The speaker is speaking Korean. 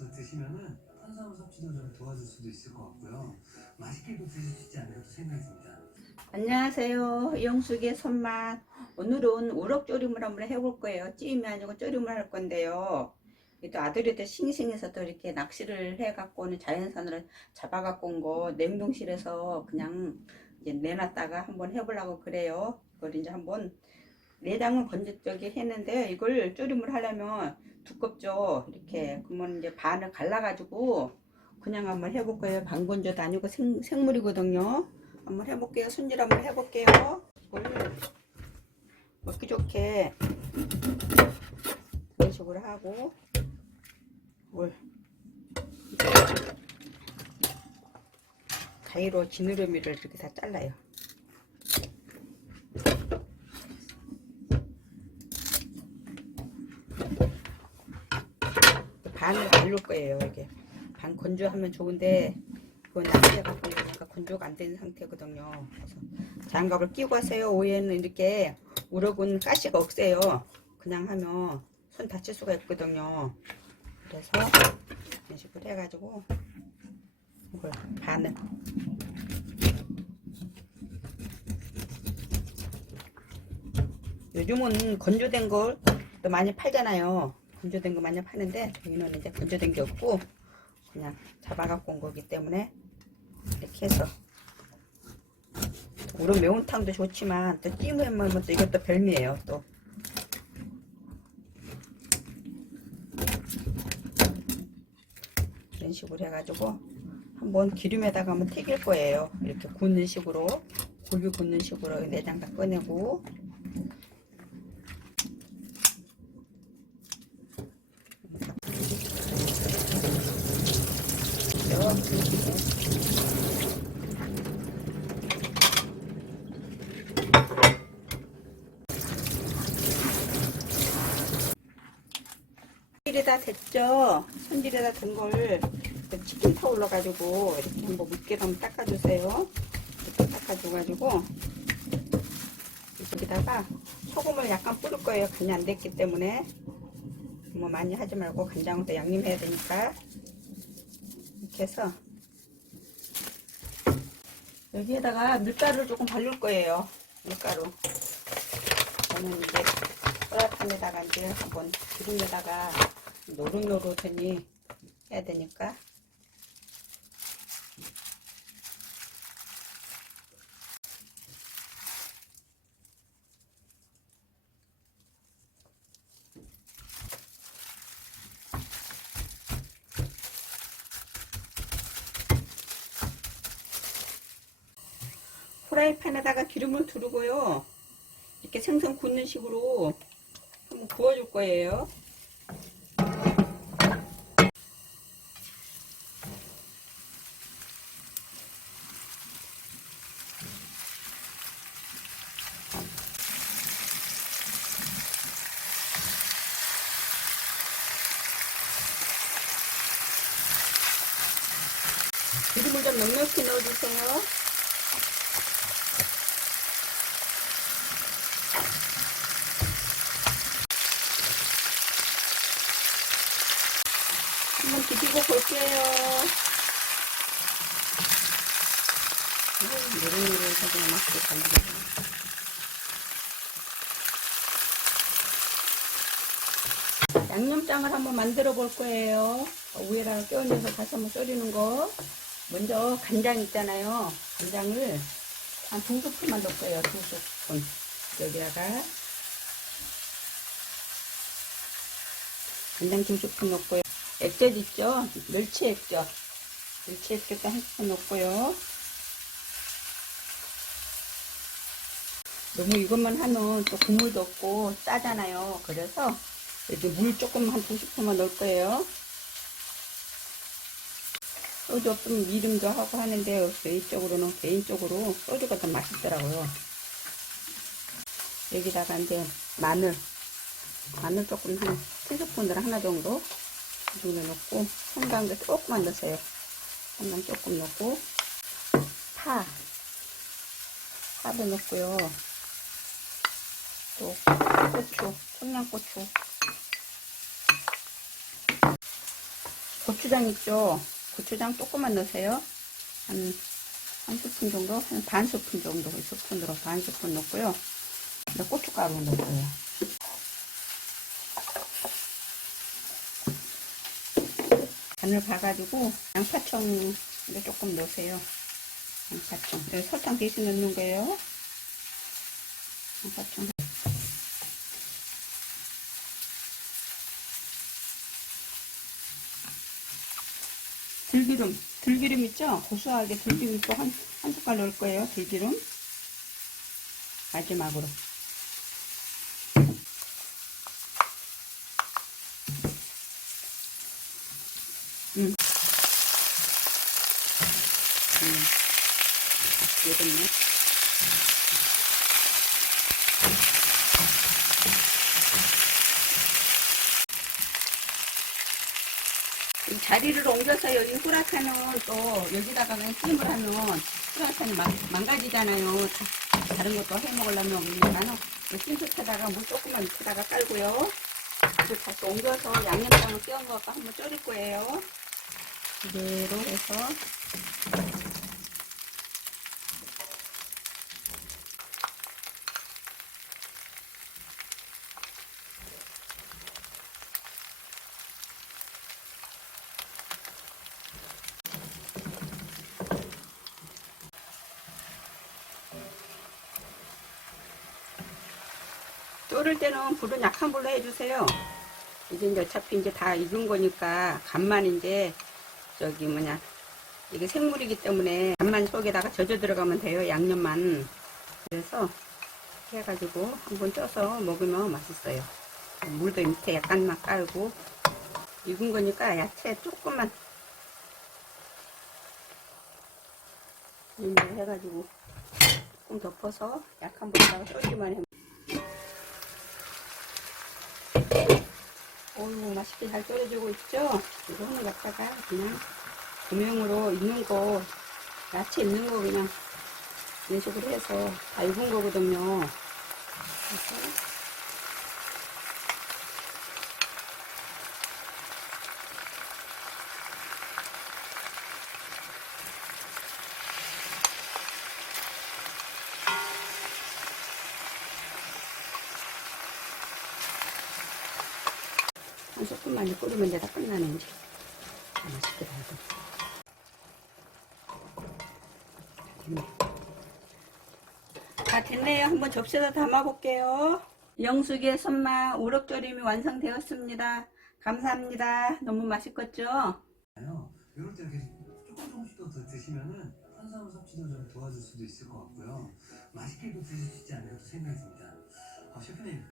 섞어서 드시면은 탄수화물 섭취도 좀 도와줄 수도 있을 것 같고요. 맛있게도 드실 수 있지 않을까 또 생각이 듭니다. 안녕하세요. 영숙의 손맛. 오늘은 우럭 조림을 한번 해볼 거예요. 찜이 아니고 조림을 할 건데요. 또 아들이 또 싱싱해서 또 이렇게 낚시를 해갖고는 자연산으로 잡아갖고 온 거 냉동실에서 그냥 이제 내놨다가 한번 해보려고 그래요. 이걸 이제 한번 내장은 건조적이 했는데요. 이걸 조림을 하려면 두껍죠. 이렇게 그러면 이제 반을 갈라가지고 그냥 한번 해볼 거예요. 반건조도 아니고 생, 생물이거든요. 한번 해볼게요. 손질 한번 해볼게요. 이걸 먹기 좋게 이런 식으로 하고 뭘 가위로 지느러미를 이렇게 다 잘라요. 반을 갈릴 거예요. 이게 반 건조하면 좋은데 그건 낚시해 갖고 있으니까 건조가 안 된 상태거든요. 그래서 장갑을 끼고 하세요. 오해는 이렇게 우럭은 가시가 없어요. 그냥 하면 손 다칠 수가 있거든요. 그래서 이런 식으로 해가지고 이걸 반을 요즘은 건조된 걸 또 많이 팔잖아요. 건조된 거 많이 파는데 저희는 이제 건조된 게 없고 그냥 잡아갖고 온 거기 때문에 이렇게 해서. 우럭 매운탕도 좋지만 또 찜을 먹으면 또 이것도 별미예요 또. 이런 식으로 해가지고 한번 기름에다가 한번 튀길 거예요. 이렇게 굽는 식으로 굴비 굽는 식으로 내장 다 꺼내고 손질이 다 됐죠? 손질이 다된걸 치킨 타올러 가지고 이렇게 한번 물기를 한번 닦아주세요. 이렇게 닦아줘가지고 여기다가 소금을 약간 뿌릴 거예요. 간이 안 됐기 때문에 뭐 많이 하지 말고 간장은 또 양념해야 되니까 이렇게 해서 여기에다가 밀가루를 조금 바를 거예요. 밀가루. 저는 이제 프라이팬에다가 이제 한번 기름에다가 노릇노릇하니 해야 되니까 프라이팬에다가 기름을 두르고요. 이렇게 생선 굽는 식으로 한번 구워줄 거예요. 기름을 좀 넉넉히 넣어주세요. 한번 뒤집어 볼게요. 노릇노릇하게 맛있게 건드려. 양념장을 한번 만들어 볼 거예요. 위에다가 껴얹어서 다시 한번 졸이는 거. 먼저 간장 있잖아요. 간장을 한 두 스푼만 넣을 거예요. 두 스푼. 여기다가 간장 두 스푼 넣고요. 액젓 있죠? 멸치 액젓. 멸치 액젓도 한 스푼 넣고요. 너무 이것만 하면 또 국물도 없고 짜잖아요. 그래서 여기 물 조금 한두 스푼만 넣을 거예요. 소주 없으면 미름도 하고 하는데 개인적으로는 개인적으로 소주가 더 맛있더라고요. 여기다가 이제 마늘 마늘 조금 한 티스푼을 하나 정도 이 정도 넣고 생강도 조금만 넣으세요. 생강 조금 넣고 파 파도 넣고요. 또 고추, 청양고추 고추장 있죠? 고추장 조금만 넣으세요. 한, 한 스푼 정도? 한 반 스푼 정도, 스푼으로 반 스푼 넣고요. 고춧가루 넣어요. 간을 봐가지고 양파청을 조금 넣으세요. 양파청. 여기 설탕 대신 넣는 거예요. 양파청. 들기름, 들기름 있죠? 고소하게 들기름 또 한, 한 숟갈 넣을 거예요. 들기름. 마지막으로. 음. 음. 되겠네. 자리를 옮겨서 여기 후라탄은 또 여기다가 그냥 찜을 하면 후라탄이 망, 망가지잖아요. 다, 다른 것도 해 먹으려면 그러니까는 찜솥에다가 물 조금만 밑에다가 깔고요. 이제 다시 옮겨서 양념장을 끼워 넣어서 한번 졸일 거예요. 그대로 해서 졸을 때는 불은 약한 불로 해주세요. 이제 이제 어차피 이제 다 익은 거니까 간만 이제 저기 뭐냐 이게 생물이기 때문에 간만 속에다가 젖어 들어가면 돼요. 양념만. 그래서 해가지고 한번 쪄서 먹으면 맛있어요. 물도 밑에 약간만 깔고 익은 거니까 야채 조금만 이렇게 해가지고 조금 덮어서 약한 불에다가 쫄기만 해. 어이구 맛있게 잘 졸여지고 있죠? 이거는 갖다가 그냥 고명으로 있는 거 야채 있는 거 그냥 이런 식으로 해서 다 익은 거거든요 그래서 한 이제 끓이면 다 끝나네 이제 아, 맛있게 달고 다. 됐네요. 한번 접시에다 담아 볼게요. 영숙의 손맛 우럭조림이 완성되었습니다. 감사합니다. 너무 맛있겠죠? 이럴 때 이렇게 조금 조금씩 더 드시면은 탄수화물 섭취도 좀 도와줄 수도 있을 것 같고요. 맛있게도 드실 수 있지 않을까 생각이 듭니다. 아, 셰프님